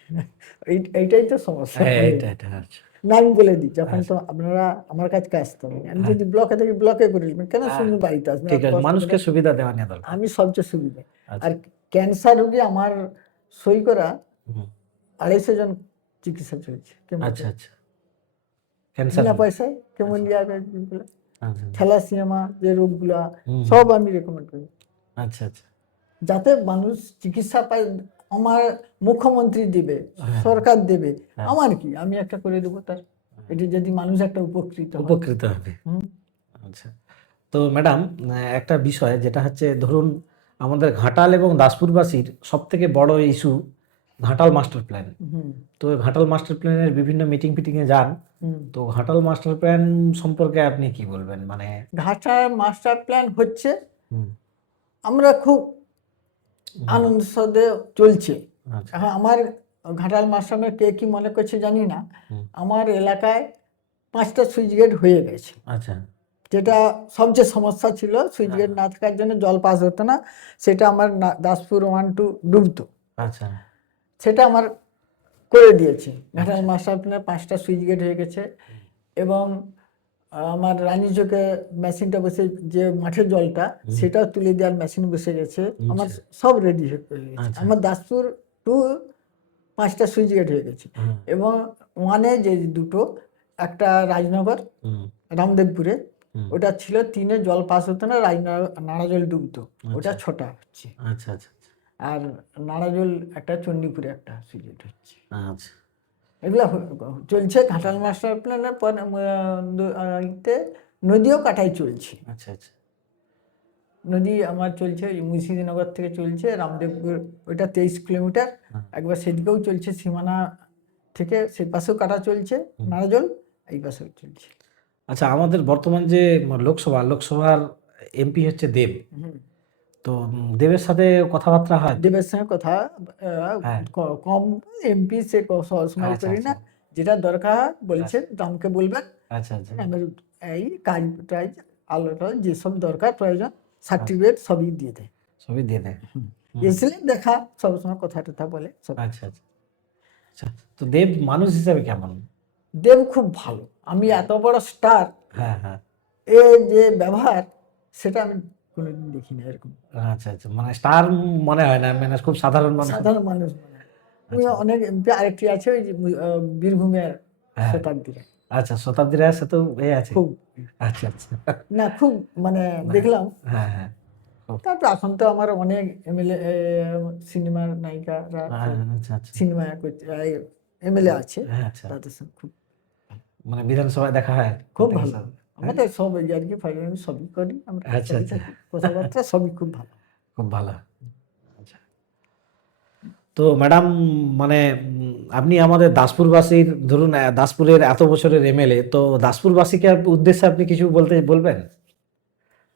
এইটাই তো সমস্যা। হ্যাঁ, এটা এটা আচ্ছা, না আমি বলে দিই, যখন তো আপনারা আমার কাছে আসতে হবে, আমি যদি ব্লকে থাকি ব্লকে করে নেবেন, কেন শুনুন বাড়িতে আসবেন ঠিক এত আছে, কষ্ট মানুষকে করে? সুবিধা দেওয়া নিয়ে দরকার। আমি সবচেয়ে সুবিধা। আচ্ছা, আর ক্যান্সার রোগী আমার সই করা হুম, 250 জন চিকিৎসা চলছে আচ্ছা, আচ্ছা, ক্যান্সার, বিনা পয়সায় কেমন যাবে। আচ্ছা, থ্যালাসিয়ামা যে রোগগুলা হুম, সব আমি রেকমেন্ড করি, আচ্ছা, আচ্ছা, যাতে মানুষ চিকিৎসা পায়। আমার মুখ্যমন্ত্রী দেবে, হ্যাঁ, সরকার দেবে, হ্যাঁ, আমার কি, আমি একটা করে দেবো তার, এটা যদি মানুষ একটা উপকৃত হয়। উপকৃত হবে। হুম, আচ্ছা, তো ম্যাডাম, একটা বিষয় যেটা হচ্ছে, ধরুন আমাদের ঘাটাল এবং দাসপুরবাসীর সব থেকে বড় ইস্যু ঘাটাল মাস্টার প্ল্যান। হুম, তো এই ঘাটাল মাস্টার প্ল্যানের বিভিন্ন মিটিং ফিটিংয়ে যান, হুম। তো ঘাটাল মাস্টার প্ল্যান সম্পর্কে আপনি কি বলবেন? মানে ঘাটার মাস্টার প্ল্যান হচ্ছে, হুম, আমরা খুব আনন্দ সাথে চলছে। আচ্ছা, এখন আমার ঘাটাল মাস্টার প্ল্যান কে কি মনে করছে জানি না, হুম, আমার এলাকায় 5টা সুইচ গেট হয়ে গেছে, আচ্ছা, যেটা সবচেয়ে সমস্যা ছিল। সুইচ হ্যাঁ, গেট না থাকার জন্য জল পাস হতো না, সেটা আমার দাসপুর 1-2 ডুবতো, আচ্ছা, সেটা আমার করে দিয়েছে। ঘাটাল আচ্ছা, মাস্টার প্ল্যানে 5টা সুইচ গেট হয়ে গেছে, এবং আমার রানীচকে মেশিনটা বসে, যে মাঠের জলটা সেটাও তুলে দেওয়ার মেশিন বসে গেছে, আমার সব রেডি হয়ে গেছে। আচ্ছা, আমার দাসপুর টু 5টা সুইচ গেট হয়ে গেছে, হুম, এবং ওয়ানে যে দুটো, একটা রাজনগর হুম, রামদেবপুরে, হুম, ওটা ছিল 3-এ জল পাস হতো না, নাড়াজল ডুবতো, ওটা 6টা হচ্ছে। আচ্ছা, আচ্ছা, আর নাড়াজল একটা, চণ্ডীপুরে একটা সুইচ গেট হচ্ছে। আচ্ছা, এগুলো চলছে ঘাটাল মাস্টার প্ল্যানের পর। নদীও কাটাই চলছে, আচ্ছা, আচ্ছা, নদী আমার চলছে ওই মুর্শিদানগর থেকে চলছে রামদেবপুর, ওইটা 23 কিলোমিটার, একবার সেদিকেও চলছে, সীমানা থেকে সেই পাশেও কাটা চলছে নারাজল, এই পাশেও চলছে। আচ্ছা, আমাদের বর্তমান যে লোকসভার এমপি হচ্ছে দেব, হুম। তো দেবের সাথে কথাবার্তা হয়? দেবের সঙ্গে কথা হ্যাঁ, কম, এমপি সে সবসময় আচ্ছা, করি আচ্ছা, না, যেটা দরকার বলছেন তো আমাকে বলবেন, আচ্ছা আচ্ছা আমার এই কাজ টাজ আলোটা যেসব দরকার প্রয়োজন সার্টিফিকেট সবই দিয়ে দেয়। সবই দিয়ে দেয়। এসলে দেখা সবসময় কথা টথা বলে সব। আচ্ছা আচ্ছা আচ্ছা। তো দেব মানুষ হিসাবে কেমন? দেব খুব ভালো। আমি এত বড় স্টার, হ্যাঁ হ্যাঁ। এ যে ব্যবহার সেটা আমি কোনোদিন দেখি না এরকম। আচ্ছা আচ্ছা, মানে স্টার মনে হয় না, মানে খুব সাধারণ মানুষ। সাধারণ মানুষ মনে হয়। আমি অনেক এমপি আরেকটি আছে ওই যে বীরভূমের হ্যাঁ। শতাব্দী রায়। আচ্ছা, শতাব্দী রায়ের সাথেও এ আছে। খুব আচ্ছা আচ্ছা। না খুব মানে দেখলাম। হ্যাঁ হ্যাঁ। খুব। তারপর এখন তো আমার অনেক এমএলএ সিনেমার নায়িকারা আচ্ছা আচ্ছা। সিনেমা করছে, এমএলএ আছে, হ্যাঁ আচ্ছা, তাদের সঙ্গে খুব মানে বিধানসভায় দেখা হয় খুব প্রত্যেকের ভালো। সাথে? আমাদের সব এই আর কি ফাইনালি সবই করি আমরা, আচ্ছা সবই আচ্ছা, থাকি, কথাবার্তা সবই খুব ভালো। খুব ভালো। আচ্ছা। তো ম্যাডাম, মানে আপনি আমাদের দাসপুরবাসীর, ধরুন দাসপুরের এত বছরের এমএলএ, তো দাসপুরবাসীকে উদ্দেশ্যে আপনি কিছু বলবেন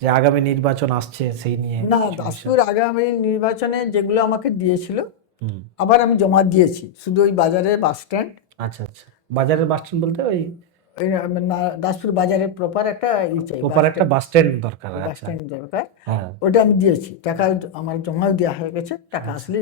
যে আগামী নির্বাচন আসছে সেই নিয়ে না, কিছু বিষয়? দাসপুর আগামী নির্বাচনে যেগুলো আমাকে দিয়েছিল হুম। আবার আমি জমা দিয়েছি, শুধু ওই বাজারের বাস স্ট্যান্ড, আচ্ছা আচ্ছা, বাজারের বাস স্ট্যান্ড বলতে ওই ওই দাসপুর বাজারের প্রপার একটা চাই, প্রপার একটা বাস স্ট্যান্ড দরকার। বাস আচ্ছা। স্ট্যান্ড দরকার। হ্যাঁ। ওটা আমি দিয়েছি, টাকা আমার জমাও দেওয়া হয়ে গেছে। টাকা আচ্ছা। আসলে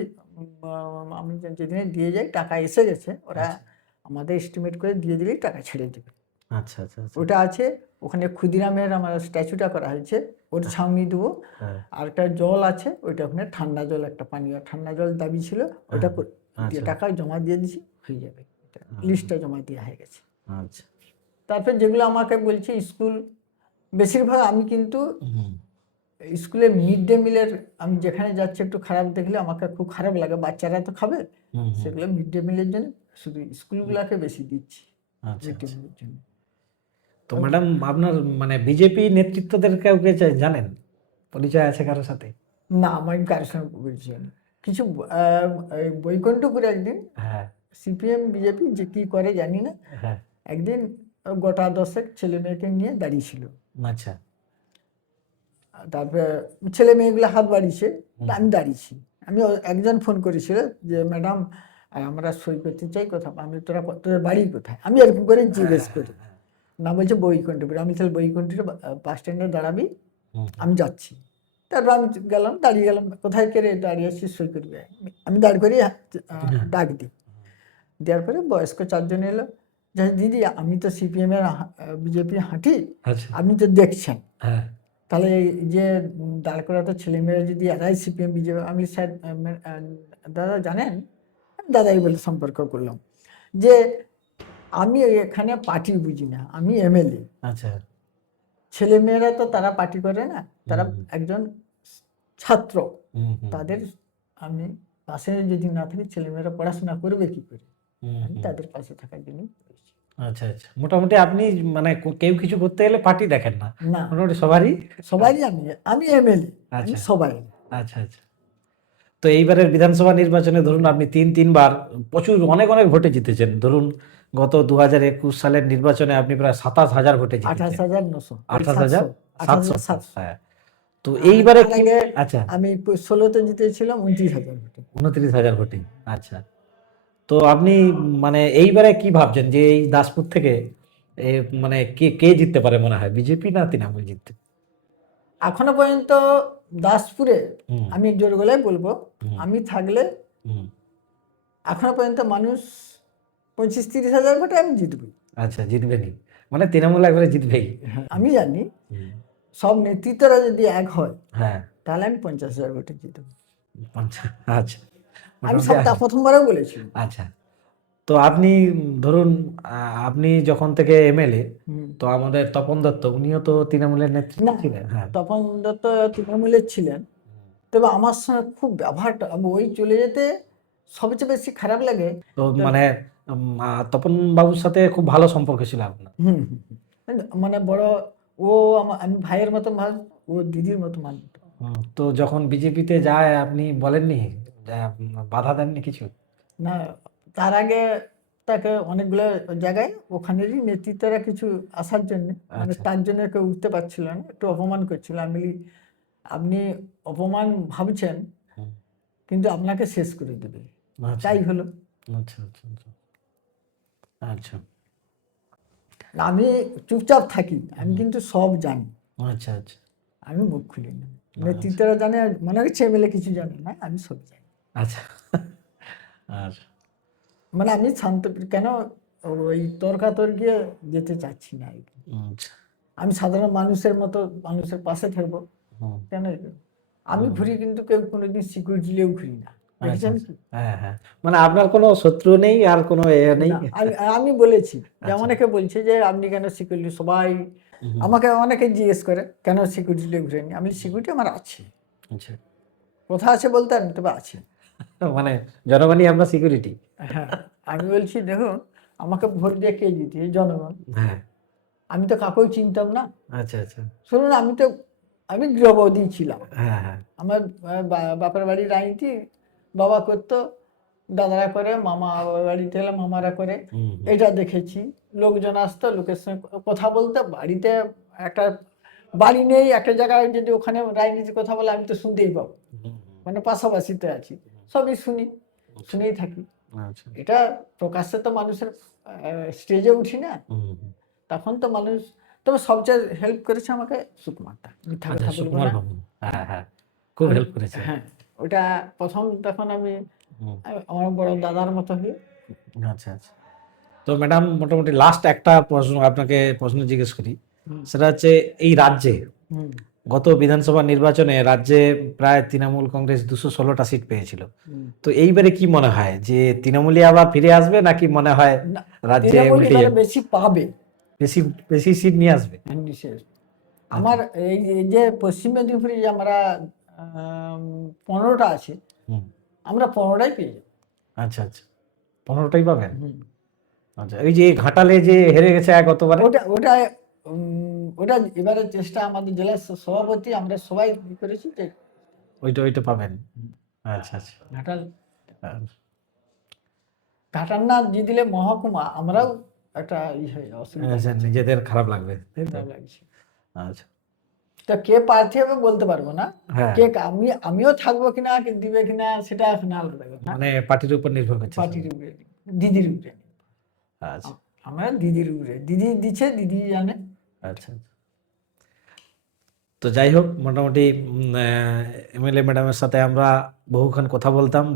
আমি যেদিনে দিয়ে যাই টাকা এসে গেছে, ওরা আচ্ছা। আমাদের এস্টিমেট করে দিয়ে দিলেই টাকা ছেড়ে দেবে। আচ্ছা আচ্ছা আচ্ছা। ওটা আছে, ওখানে ক্ষুদিরামের আমার স্ট্যাচুটা করা হয়েছে, ওর ছাউনি দেবো। হ্যাঁ। আর একটা জল আছে, ওইটা ওখানে ঠান্ডা জল, একটা পানীয় ঠান্ডা জল দাবি ছিল, ওটা দিয়ে আচ্ছা। টাকা জমা দিয়ে দিছি, হয়ে যাবে। লিস্টটা জমা দেওয়া হয়ে গেছে। আচ্ছা। তারপর যেগুলো আমাকে বলছে স্কুল, বেশিরভাগ আমি কিন্তু হুম। স্কুলে মিড ডে মিলের, আমি যেখানে যাচ্ছি একটু খারাপ দেখলে আমাকে খুব খারাপ লাগে, বাচ্চারা তো খাবে, হুম। সেগুলো মিড ডে মিলের জন্য শুধু স্কুলগুলোকে বেশি দিচ্ছি আচ্ছা মিড ডে আচ্ছা। মিলের জন্য। তো ম্যাডাম, আপনার মানে বিজেপি নেতৃত্বদের কাউকে জানেন? পরিচয় আছে কারোর সাথে? না, আমি কারোর সঙ্গে বলছি না কিছু। এই বৈকুণ্ঠপুরে একদিন হ্যাঁ সিপিএম বিজেপি যে কি করে জানি না, হ্যাঁ। একদিন গোটা 10 ছেলে মেয়েকে নিয়ে দাঁড়িয়েছিল। আচ্ছা। তারপরে ছেলে মেয়েগুলো হাত বাড়িয়েছে, তা আমি দাঁড়িয়েছি। আমি একজন ফোন করেছিল যে ম্যাডাম আমরা সই করতে চাই, কোথাও আমি তোদের বাড়ি কোথায়, আমি এরকম করে জিজ্ঞেস করি। না, বলছে বৈকুণ্ঠপুর। আমি তাহলে বৈকুণ্ঠের বাস স্ট্যান্ডে দাঁড়াবি, আমি যাচ্ছি। তারপর আমি গেলাম, দাঁড়িয়ে গেলাম, কোথায় কেড়ে দাঁড়িয়ে আছি, সই করবি। আমি দাঁড় করিয়ে ডাক দিই, দেওয়ার পরে বয়স্ক 4 জন এলো, যে দিদি আমি তো সিপিএম এর বিজেপি হাঁটি, আচ্ছা। আপনি তো দেখছেন, হ্যাঁ। তাহলে এই যে দাঁড় করাতে ছেলেমেয়েরা যদি এরাই সিপিএম বিজেপি, আমি স্যার দাদা জানেন, দাদাই বলে সম্পর্ক করলাম যে আমি এখানে পার্টি বুঝি না, আমি এমএলএ। আচ্ছা। ছেলেমেয়েরা তো তারা পার্টি করে না, তারা একজন ছাত্র, তাদের আমি পাশে যদি না থাকি ছেলেমেয়েরা পড়াশোনা করবে কি করে, আমি তাদের পাশে থাকার জন্য। আচ্ছা আচ্ছা, মোটামুটি আপনি মানে কেউ কিছু করতে গেলে পার্টি দেখেন না, না, মোটামুটি সবারই। সবারই আমি এমএলএ, আমি আচ্ছা সবাই। আচ্ছা আচ্ছা। তো এইবারের বিধানসভা নির্বাচনে ধরুন আপনি তিনবার প্রচুর অনেক অনেক ভোটে জিতেছেন। ধরুন গত 2021 সালের নির্বাচনে আপনি প্রায় 27,000 ভোটে জিতেছেন। 28,900, 28,700। হ্যাঁ। তো এইবারে কি? আচ্ছা, আমি 16তে জিতেছিলাম 29,000 ভোটে। 29,000 ভোটে। আচ্ছা। তো আপনি মানে এইবারে কি ভাবছেন যে এই দাসপুর থেকে মানে কে কে জিততে পারে মনে হয়, বিজেপি না তৃণমূল জিততে? এখনো পর্যন্ত দাসপুরে হুম। আমি জোর গলায় বলবো, আমি থাকলে হুম। এখনো পর্যন্ত মানুষ 25-30,000 ভোটে আমি জিতবই। আচ্ছা, জিতবেনই, মানে তৃণমূল একবারে জিতবেই। আমি জানি সব নেতৃত্বরা যদি এক হয় হ্যাঁ। তাহলে আমি 50,000 ভোটে জিতবো। আচ্ছা আচ্ছা। আমি মোটামুটি প্রথমবারও বলেছি। আচ্ছা। তো আপনি ধরুন আপনি যখন থেকে এমএলএ, তো আমাদের তপন দত্ত উনিও তো তৃণমূলের নেতৃত্ব না, ছিলেন। হ্যাঁ। তপন দত্ত তৃণমূলের ছিলেন, তবে আমার সঙ্গে খুব ব্যবহারটা, ওই চলে যেতে সবচেয়ে বেশি খারাপ লাগে। তো মানে তপন বাবুর সাথে খুব ভালো সম্পর্ক ছিল আপনার? মানে বড়, ও আমি ভাইয়ের মতো মান, ও দিদির মতো মান। তো যখন বিজেপিতে যায় আপনি বলেননি, বাধা দেননি কিছু? না, তার আগে তাকে অনেকগুলো জায়গায় ওখানেরই নেতৃত্বরা কিছু আসার জন্য, মানে আচ্ছা। তার জন্য কেউ উঠতে পারছিল না, একটু অপমান করছিল। আমি বলি, আপনি অপমান ভাবছেন কিন্তু আপনাকে শেষ করে দেবে, আচ্ছা তাই হলো। আচ্ছা আচ্ছা আচ্ছা। আচ্ছা আমি চুপচাপ থাকি, আমি কিন্তু সব জানি, আচ্ছা আচ্ছা আমি মুখ খুলি না। নেতৃত্বরা জানে, আর মনে হচ্ছে এমএলএ কিছু জানে না, আমি সব জানি। আচ্ছা আচ্ছা মানে আমি শান্ত, কেন ওই তর্কাতর্কিয়ে যেতে চাচ্ছি না আর কি। আচ্ছা আমি সাধারণ মানুষের মতো মানুষের পাশে থাকবো, হুম, কেন এরকম? আমি ঘুরি কিন্তু কেউ কোনোদিন সিকিউরিটি নিয়েও ঘুরি না, আচ্ছা দেখেছেন আচ্ছা। কি? হ্যাঁ হ্যাঁ, মানে আপনার কোনো শত্রু নেই আর কোনো এ নেই। না, আমি বলেছি যে আচ্ছা অনেকে বলছে যে আপনি কেন সিকিউরিটি, সবাই হুম, আমাকে অনেকে জিজ্ঞেস করে কেন সিকিউরিটি নিয়ে ঘুরেনি, আমি সিকিউরিটি আমার আছে, আচ্ছা কোথা আছে বলতে আমি তবে আছে। মানে জনগণই আমরা সিকিউরিটি। হ্যাঁ, আমি বলছি দেখুন, আমাকে ভোট দিয়ে কে জিতিয়ে জনগণ, হ্যাঁ আমি তো কাউকেই চিনতাম না। আচ্ছা আচ্ছা শুনুন, আমি গৃহবধূ ছিলাম, হ্যাঁ হ্যাঁ আমার বাপের বাড়ির রাজনীতি বাবা করতো, দাদারা করে, মামা বাড়িতে গেলে মামারা করে, হুম হুম, এটা দেখেছি। লোকজন আসতো, লোকের সঙ্গে কথা বলতে, বাড়িতে একটা বাড়ি নেই, একটা জায়গায় যদি ওখানে রাজনীতির কথা বলে আমি তো শুনতেই পাবো, হুম, হুম, মানে পাশাপাশিতে আছি, সবই শুনেই থাকি। আচ্ছা এটা প্রকাশ্যে তো মানুষের স্টেজে উঠি না, হুম হুম। তখন তো মানুষ। তবে সবচেয়ে হেল্প করেছে আমাকে সুকুমারটা, মিথ্যা আচ্ছা কথা বলবো সুকুমার না। বাবু, হ্যাঁ হ্যাঁ, খুব হেল্প করেছে। হ্যাঁ, ওটা প্রথম তখন আমি হুম, আমার বড় দাদার মতো হয়ে। আচ্ছা আচ্ছা। তো ম্যাডাম মোটামুটি লাস্ট একটা প্রশ্ন জিজ্ঞেস করি, হুম, সেটা হচ্ছে এই রাজ্যে হুম, গত বিধানসভা নির্বাচনে রাজ্যে প্রায় তৃণমূল কংগ্রেস 216টা সিট পেয়েছিল। হুম। তো এইবারে কি মনে হয় যে তৃণমূলই আবার ফিরে আসবে নাকি মনে হয় না, রাজ্যে তৃণমূল উল্টে এবারে যাবে, বেশি পাবে। বেশি বেশি সিট নিয়ে আসবে? বিশেষ আমার এই যে পশ্চিম মেদিনীপুরে যে আমরা 15টা আছে, হুম, আমরা 15টাই পেয়ে যাবো। আচ্ছা আচ্ছা, 15টাই পাবেন? হুম। আচ্ছা, এই যে ঘাটালে যে হেরে গেছে গতবারে, ওটা ওটা ওটা এবারে চেষ্টা আমাদের জেলার সভাপতি, আমরা সবাই করেছি যে ওইটা পাবেন। আচ্ছা আচ্ছা ঘাটাল আহ, ঘাটাল না দিয়ে দিলে মহকুমা, আমরাও একটা হয়ে অসুবিধা আচ্ছা, হচ্ছে, নিজেদের খারাপ লাগবে তাই তো? খারাপ লাগছে। আচ্ছা তো কে প্রার্থী হবে বলতে পারবো না, হ্যাঁ, আমিও থাকবো কিনা, কে দিবে কিনা সেটা এখন আলাদা কথা। মানে পার্টির উপর নির্ভর করছে পার্টির সব। উপরে, দিদির উপরে। আচ্ছা আমরা দিদির উপরে, দিদি দিচ্ছে, দিদি জানে। আচ্ছা। তো যাই হোক, মোটামুটি এমএলএ ম্যাডামের সাথে আমরা বহুক্ষণ কথা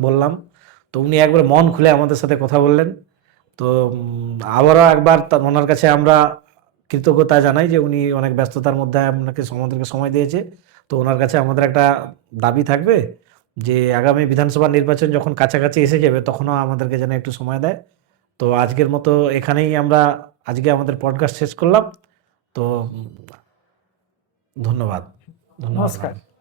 বললাম। তো উনি একবার মন খুলে আমাদের সাথে কথা বললেন। তো আবারও একবার ওনার কাছে আমরা কৃতজ্ঞতা জানাই যে উনি অনেক ব্যস্ততার মধ্যে আমাদেরকে সময় দিয়েছে। তো ওনার কাছে আমাদের একটা দাবি থাকবে যে আগামী বিধানসভা নির্বাচন যখন কাছাকাছি এসে যাবে তখনও আমাদেরকে যেন একটু সময় দেয়। তো আজকের মতো এখানেই আমরা আজকে আমাদের পডকাস্ট শেষ করলাম। তো ধন্যবাদ, ধন্যবাদ নমস্কার। ম্যাম।